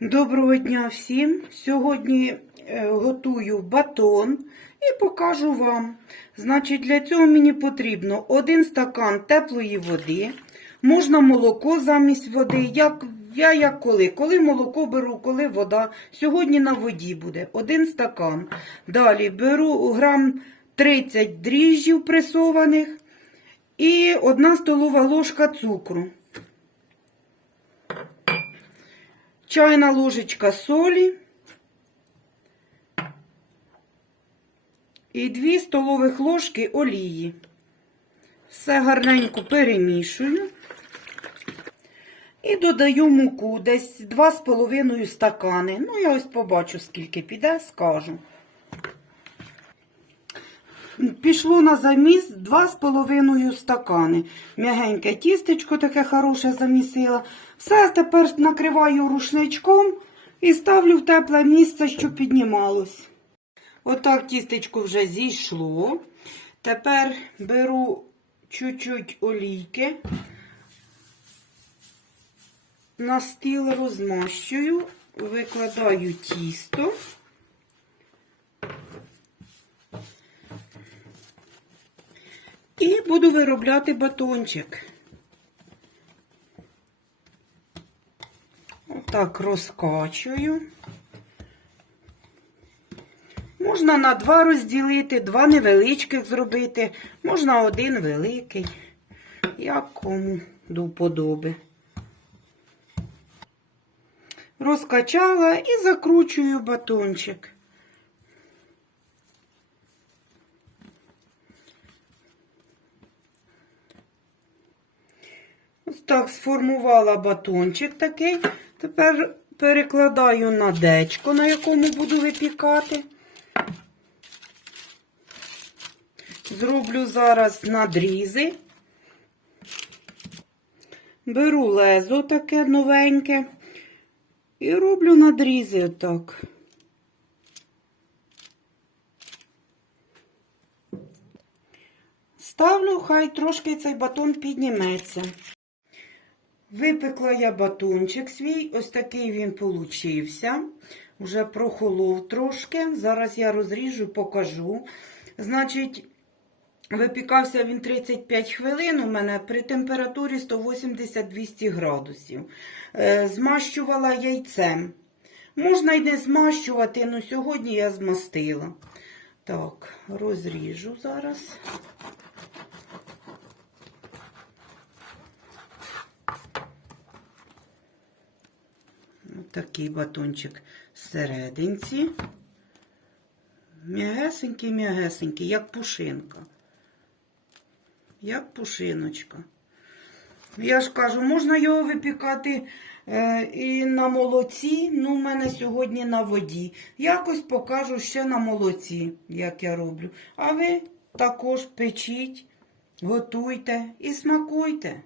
Доброго дня всім! Сьогодні е, готую батон і покажу вам. Значить, для цього мені потрібно один стакан теплої води. Можна молоко замість води. Як, я як коли. Коли молоко беру, коли вода. Сьогодні на воді буде. Один стакан. Далі беру грам 30 дріжджів пресованих і одна столова ложка цукру. Чайна ложечка солі і 2 столових ложки олії. Все гарненько перемішую і додаю муку десь 2,5 стакани. Ну, я ось побачу, скільки піде, скажу. Пішло на заміс 2,5 стакани. М'ягеньке тістечко таке хороше замісила. Все тепер накриваю рушничком і ставлю в тепле місце, щоб піднімалось. Отак тістечко вже зійшло. Тепер беру чуть-чуть олійки, на стіл розмащую, викладаю тісто. І буду виробляти батончик. Отак розкачую. Можна на два розділити, два невеличких зробити, можна один великий, як кому до вподоби. Розкачала і закручую батончик. Ось так сформувала батончик такий. Тепер перекладаю на дечко, на якому буду випікати. Зроблю зараз надрізи. Беру лезо таке новеньке і роблю надрізи отак. Ставлю, хай трошки цей батон підніметься. Випекла я батончик свій, ось такий він получився. Уже прохолов трошки. Зараз я розріжу, покажу. Значить, випікався він 35 хвилин у мене при температурі 180-200 градусів. Е, Змащувала яйцем. Можна й не змащувати, але сьогодні я змастила. Так, розріжу зараз. Такий батончик всерединці. М'ягесенький, м'ягесенький, як пушинка. Як пушиночка. Я ж кажу, можна його випікати е, і на молоці. Ну, в мене сьогодні на воді. Якось покажу ще на молоці, як я роблю. А ви також печіть, готуйте і смакуйте.